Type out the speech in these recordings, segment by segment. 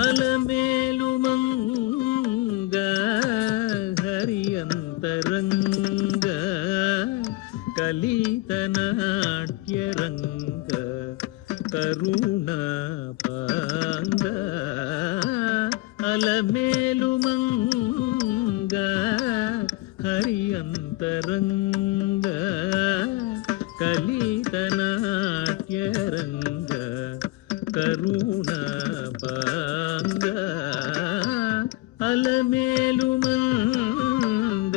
ಅಲಮೇಲು ಮಂಗ ಹರಿಯಂತರಂಗ ಕಲಿತನಾಟ್ಯರಂಗ ಕರುಣಾಪಾಂಗ ಅಲಮೇಲು ಮಂಗ ಹರಿಯಂತರಂಗ ಕಲಿತನಾಟ್ಯರಂಗ ಕರುಣಾಪಾಂಗ ಅಲಮೇಲು ಮಂಗ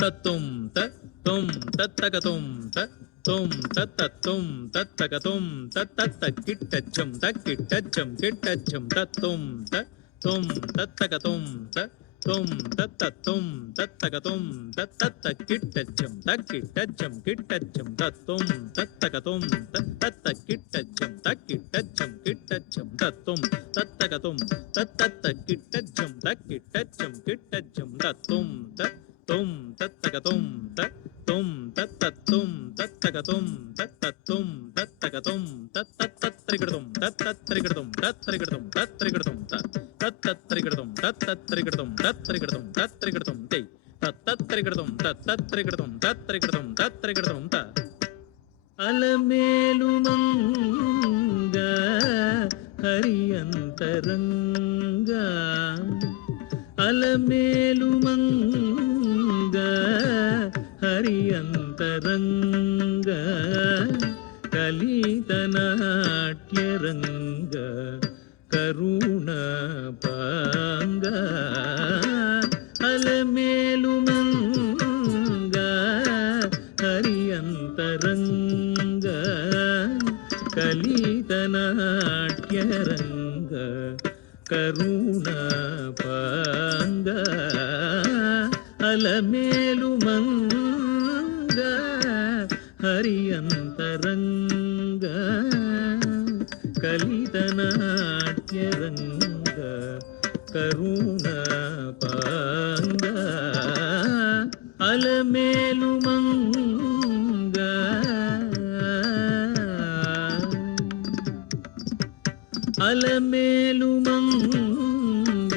ತತ್ತುಂ ತತ್ತುಂ ತತ್ತಕತುಂ ತತ್ತುಂ ತತ್ತತ್ತುಂ ತತ್ತಕತುಂ ತತ್ತತ್ತ ಕಿಟ್ಟಚ್ಚಂ ತಕ್ಕಿಟ್ಟಚ್ಚಂ ಕಿಟ್ಟಚ್ಚಂ ತತ್ತುಂ ತತ್ತುಂ ತತ್ತಕತುಂ ತತ್ತುಂ ತತ್ತತ್ತುಂ ತತ್ತಕತುಂ ತತ್ತತ್ತ ಕಿಟ್ಟಚ್ಚಂ ತಕ್ಕಿಟ್ಟಚ್ಚಂ ಕಿಟ್ಟಚ್ಚಂ ತತ್ತುಂ ತತ್ತಕತುಂ ತತ್ತತ್ತ ಕಿಟ್ಟಚ್ಚಂ ತಕ್ಕಿಟ್ಟಚ್ಚಂ ಕಿಟ್ಟಚ್ಚಂ ತತ್ತುಂ ತತ್ತಕತುಂ ತತ್ತತ್ತ ಕಿಟ್ಟಚ್ಚಂ ತಕ್ಕಿಟ್ಟಚ್ಚಂ ಕಿಟ್ಟಚ್ಚಂ ತತ್ತುಂ ತುಂ ತತ್ತಕತುಂ ತುಂ ತತ್ತತ್ತುಂ ತತ್ತಕತುಂ ತತ್ತತ್ತುಂ ತತ್ತಕತುಂ ತತ್ತತ್ತತ್ರಿಗಡತುಂ ತತ್ತತ್ರಿಗಡತುಂ ತತ್ರಿಗಡತುಂ ತತ್ರಿಗಡತುಂ ತತ್ತತ್ರಿಗಡತುಂ ತತ್ತತ್ರಿಗಡತುಂ ತತ್ರಿಗಡತುಂ ತತ್ರಿಗಡತುಂ ತೈ ತತ್ತತ್ರಿಗಡತುಂ ತತ್ತತ್ರಿಗಡತುಂ ತತ್ರಿಗಡತುಂ ತತ್ರಿಗಡತುಂ ತ ಅಲಮೇಲು ಮಂಗ ಹರಿಯಂತರಂಗ ಅಲಮೇಲು ಮಂಗ ಹರಿಯಂತರಂಗ ಕಲಿತನಾಟ್ಯರಂಗ ಕರುಣಾಪಾಂಗ ಅಲಮೇಲು ಮಂಗ ಹರಿಯಂತರಂಗ ಕಲಿತನಾಟ್ಯರಂಗ ಕರುಣಾಪಾಂಗ ಅಲಮೇಲು ಮಂಗ ಹರಿಯಂತರಂಗ ಕಲಿತನಾಟ್ಯರಂಗ ಕರುಣಾಪಾಂಗ ಅಲಮೇಲು ಮಂಗ ಅಲಮೇಲು ಮಂಗ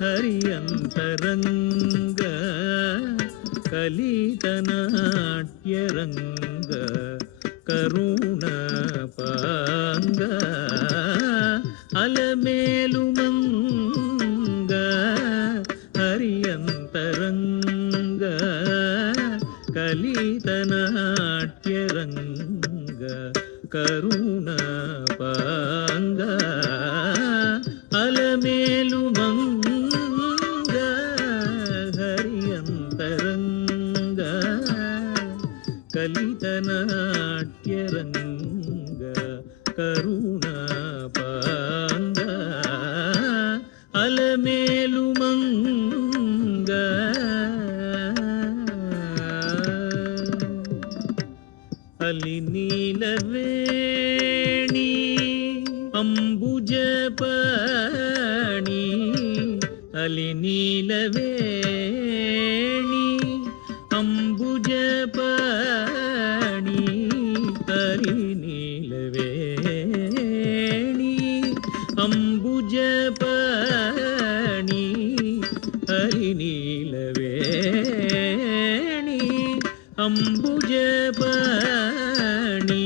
ಹರಿಯಂತರಂಗ ಕಲಿತನಾಟ್ಯರಂಗ ಕರುಣಾಪಾಂಗ ಅಲಮೇಲು ಮಂಗ ಹರಿಯಂತರಂಗ ಕಲಿತನಾಟ್ಯರಂಗ ಕರುಣಾಪಾಂಗ ಅಲಮೇಲು ಮಂಗ ಹರಿಯಂತರಂಗ ಕಲಿತನಾಟ್ಯರಂಗ ಕರುಣಾಪಾಂಗ ಅಲಮೇಲು ಮಂಗ ಅಲಿ ನೀಲವೇಣಿ ಅಂಬುಜಪಾಣಿ ಅಲಿ ನೀಲವೇಣಿ ಅಂಬುಜಪಾಣಿ ಅಲಿ ನೀಲವೇಣಿ ಅಂಬುಜಪಾಣಿ ಅಲಿ ನೀಲವೇಣಿ ಅಂಬುಜಪಾಣಿ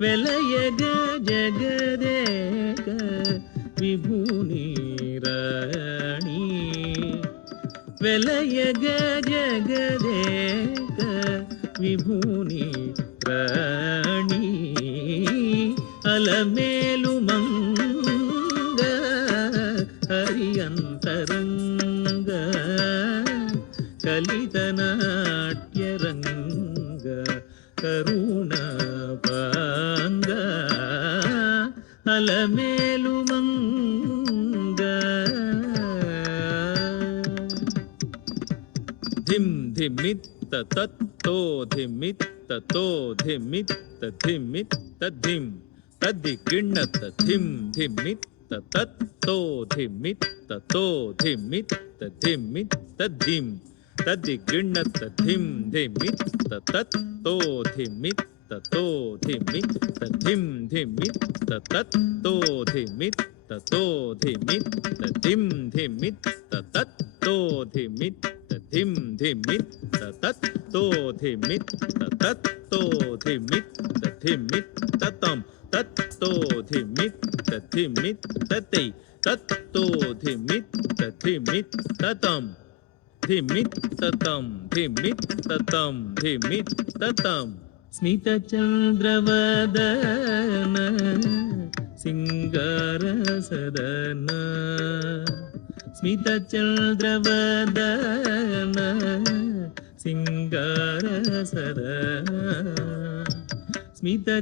వెలయగ జగదేక విభుని రాణి వెలయగ జగదేక విభుని రాణి అలమేలు మంగ హరియంతరంగ కలితనాట్యరంగ కరుణాపాంగ అలమేలు మంగ ధిం ధిమిత్త తత్తో ధిమిత్త తో ధిమిత్త ధిమిత్త ధిం తద్ది గిణత ధిం ధిమిత్త తత్తో ధిమిత్త తో ధిమిత్త ధిమిత్త ధిం తద్ది గిణత ధిం ధిమిత్త తత్తో ధిమిత్త ततो धिमित तधिम धिमित ततत्तो धिमित ततो धिमित तधिम धिमित ततत्तो धिमित तधिम धिमित ततत्तो धिमित ततत्तो धिमित तधिमित ततम तत्तो धिमित तधिमित तते तत्तो धिमित तधिमित ततम धिमित ततम धिमित ततम धिमित ततम स्मितचन्द्रवदन सिंगारसदन स्मितचन्द्रवदन सिंगारसदन स्मितचन्द्रवदन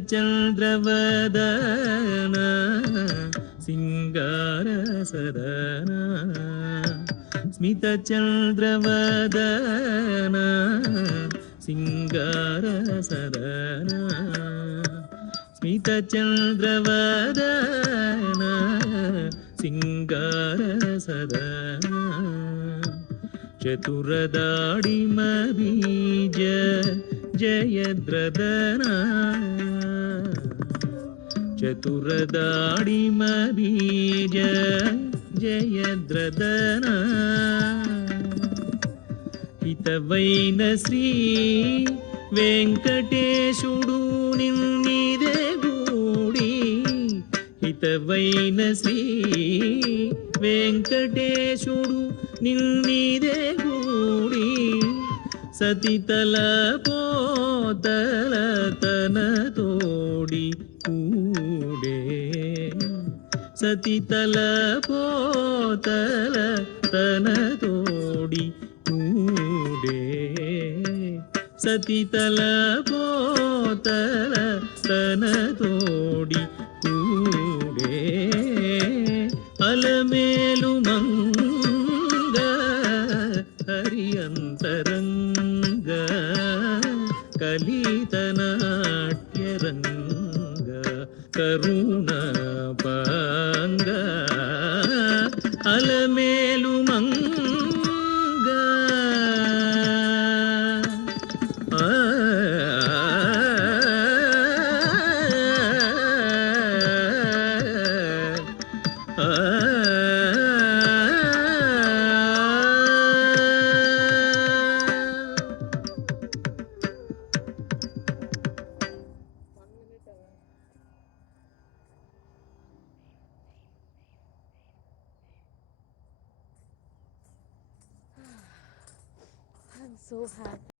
सिंगारसदन स्मितचन्द्रवदन सिंगारसदन स्मितचन्द्रवदन सिंगारसदन चतुरदाडिमबीज जयद्रदन चतुरदाडिमबीज जयद्रदन हितवैन श्री वेंकटेशुडु निन्निदे गूडी हितवैन श्री वेंकटेशुडु निन्निदे गूडी सतितल पोतल तन तोडी कूडे सतितल पोतल तन तोडी कूडे सतितल पोतल तन तोडी कूडे अलमेलु मंग हरियंतरंग कलितनाट्यरंग करुणापांग अलमेलु मंग I'm so happy.